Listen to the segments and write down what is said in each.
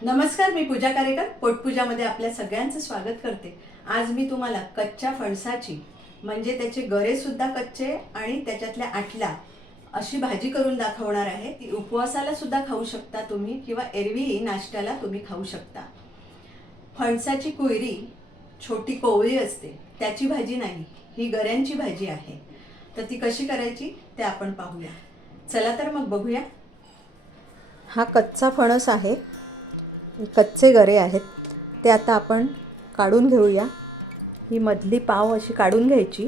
नमस्कार, मी पूजा कारेकर पोटपूजामध्ये आपल्या सगळ्यांचं स्वागत करते। आज मी तुम्हाला कच्च्या फणसाची म्हणजे त्याचे गरे सुद्धा कच्चे आणि त्याच्यातल्या आटला अशी भाजी करून दाखवणार आहे। ती उपवासाला सुद्धा खाऊ शकता तुम्ही किंवा एरवी नाश्त्याला तुम्ही खाऊ शकता। फणसाची कुयरी छोटी कोवळी असते, त्याची भाजी नाही, ही गऱ्यांची भाजी आहे। तर ती कशी करायची ते आपण पाहूया। चला तर मग बघूया। हा कच्चा फणस आहे, कच्चे गरे आहेत, ते आता आपण काढून घेऊया। ही मधली पाव अशी काढून घ्यायची।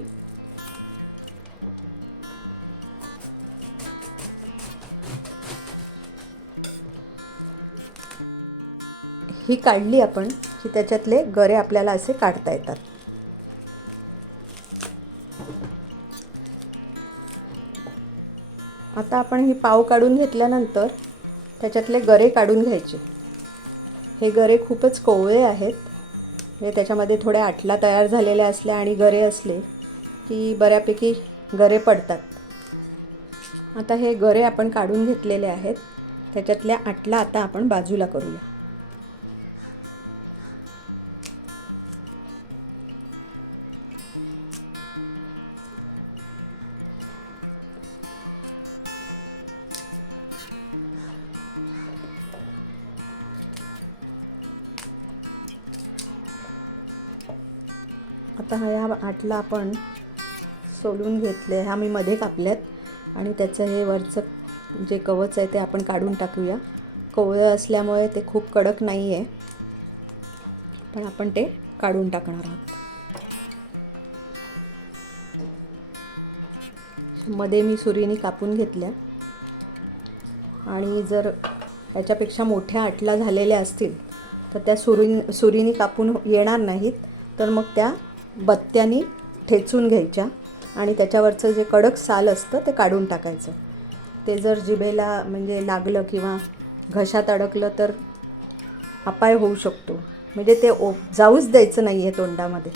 ही काढली आपण की त्याच्यातले गरे आपल्याला असे काढता येतात। आता आपण ही पाव काढून घेतल्यानंतर त्याच्यातले गरे काढून घ्यायचे। हे गरे खूपच कोवळे आहेत, म्हणजे त्याच्यामध्ये थोडे आटला तयार झालेले असले आणि गरे असले की बऱ्यापैकी गरे पडतात। आता हे गरे आपण काढून घेतलेले आहेत, त्याच्यातल्या आटला आता आपण बाजूला करूया। आता ह्या आटला आपण सोलून घेतले, ह्या मी मध्ये कापल्यात आणि त्याचं हे वरचं जे कवच आहे ते आपण काढून टाकूया। कोवळं असल्यामुळे ते खूप कडक नाही आहे, पण आपण ते काढून टाकणार आहोत। मध्ये मी सुरीने कापून घेतल्या आणि जर याच्यापेक्षा मोठ्या आटला झालेल्या असतील तर त्या सुरीने कापून येणार नाहीत, तर मग त्या बत्त्याने ठेचून घ्यायच्या आणि त्याच्यावरचं जे कडक साल असतं ते काढून टाकायचं। ते जर जिभेला म्हणजे लागलं किंवा घशात अडकलं तर अपाय होऊ शकतो, म्हणजे ते जाऊच द्यायचं नाही आहे तोंडामध्ये।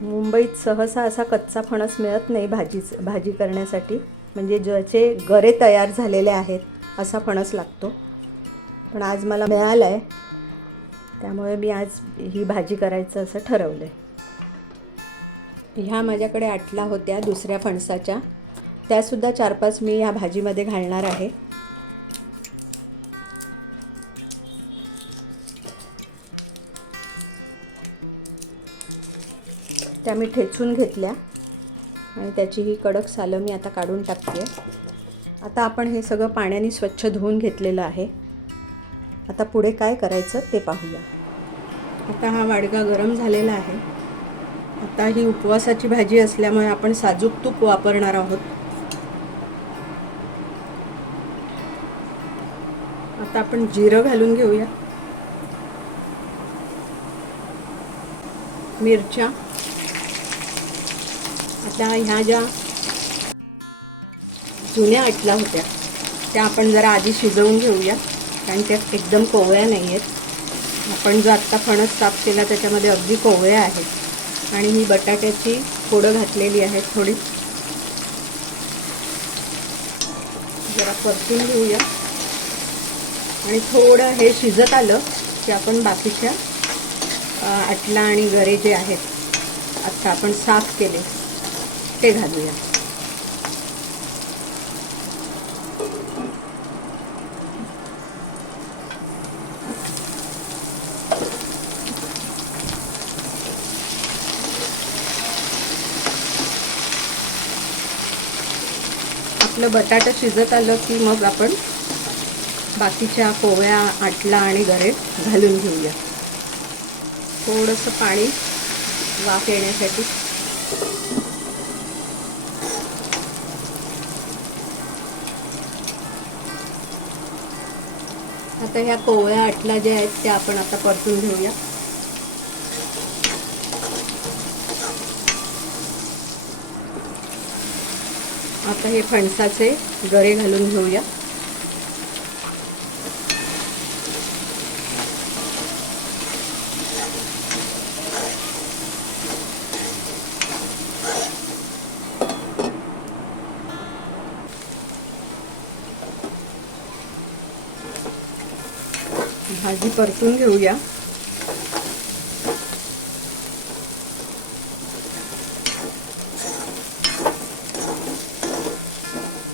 मुंबईत सहसा असा कच्चा फणस मिळत नाही भाजी करण्यासाठी, म्हणजे ज्याचे गरे तयार झालेले आहेत असा फणस लागतो, पण आज मला मिळाला आहे, त्यामुळे मी आज ही भाजी करायचं असं ठरवलं आहे। ह्या माझ्याकडे आटला होत्या दुसऱ्या फणसाच्या, त्यासुद्धा 4-5 मी ह्या भाजीमध्ये घालणार आहे। त्या मी ठेचून घेतल्या आणि त्याची ही कडक सालं मी आता काढून टाकते। आता आपण हे सगळं पाण्याने स्वच्छ धुवून घेतलेलं आहे। आता पुढे काय करायचं ते पाहूया। आता हा वाडगा गरम झालेला आहे। आता ही उपवासाची भाजी असल्यामुळे आपण साजूक तूप वापरणार आहोत। आता आपण जिरं घालून घेऊया, मिरच्या। आता ह्या ज्या जुन्या आटला होत्या त्या आपण जरा आधी शिजवून घेऊया, कारण त्या एकदम कोवळ्या नाही आहेत। आपण जो आत्ता फणस साफ केला त्याच्यामध्ये अगदी कोवळ्या आहेत। आणि ही बटाट्याची फोडं घातलेली आहेत, थोडी जरा परतून घेऊया आणि थोडं हे शिजत आलं की आपण बाकीच्या आटला आणि गरे जे आहेत आत्ता आपण साफ केले ते घालूया। आपलं बटाटा शिजत आलं की मग आपण बाकीच्या कोवळ्या आटला आणि गरे घालून घेऊया। थोडंसं पाणी वाफ येण्यासाठी। आता ह्या कोवळ्या आटला जे आहेत त्या आपण आता परतून घेऊया। आता हे फणसाचे गरे घालून घेऊया। भाजी परतून घेऊया.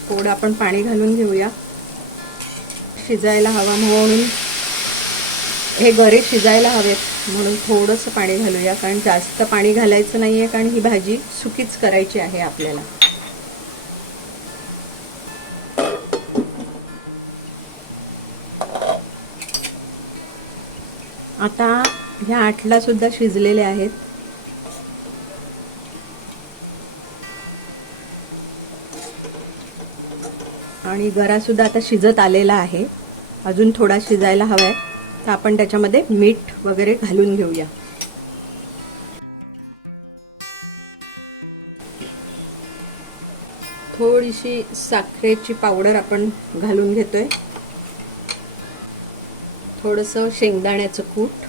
थोडं आपण पाणी घालून घेऊया. शिजायला हवा म्हणून, हे गरे शिजायला हवेत म्हणून थोडंसं पाणी घालूया, कारण जास्त पाणी घालायचं नाहीये, कारण ही भाजी सुकीच करायची आहे आपल्याला. आता ह्या 8ला सुद्धा शिजलेले आहेत. आणि गरा सुद्धा आता शिजत आलेला आहे. अजून थोडा शिजायला हवाय, तर आपण त्याच्यामध्ये मीठ वगैरे घालून घेऊया. थोडीशी साखरेची पावडर आपण घालून घेतोय. थोडंसं शेंगदाण्याचं कूट.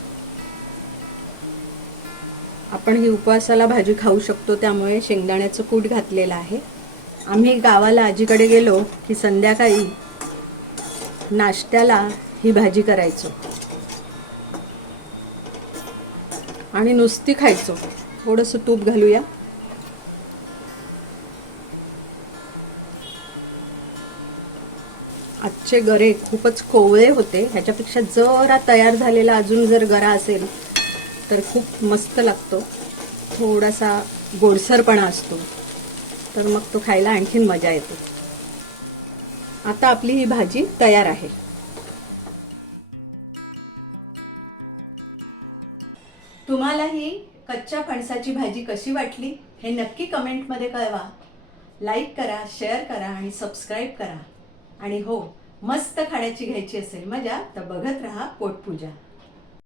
आपण ही उपवासाला भाजी खाऊ शकतो, त्यामुळे शेंगदाण्याचं कूट घातलेलं आहे. आम्ही गावाला आजीकडे गेलो की संध्याकाळी नाश्त्याला ही भाजी करायचो आणि नुसती खायचो. थोडंसं तूप घालूया. आजचे गरे खूपच कोवळे होते. ह्याच्यापेक्षा जरा तयार झालेला अजून जर गरा असेल तर खूप मस्त लागतो. थोडासा गोडसरपणा असतो, तर मग तो खायला आणखीन मजा येते. आता आपली ही भाजी तयार आहे. तुम्हाला ही कच्च्या फणसाची भाजी कशी वाटली हे नक्की कमेंटमध्ये कळवा. लाईक करा, शेअर करा आणि सबस्क्राईब करा. आणि हो, मस्त खाण्याची घ्यायची असेल मजा तर बघत राहा पोटपूजा.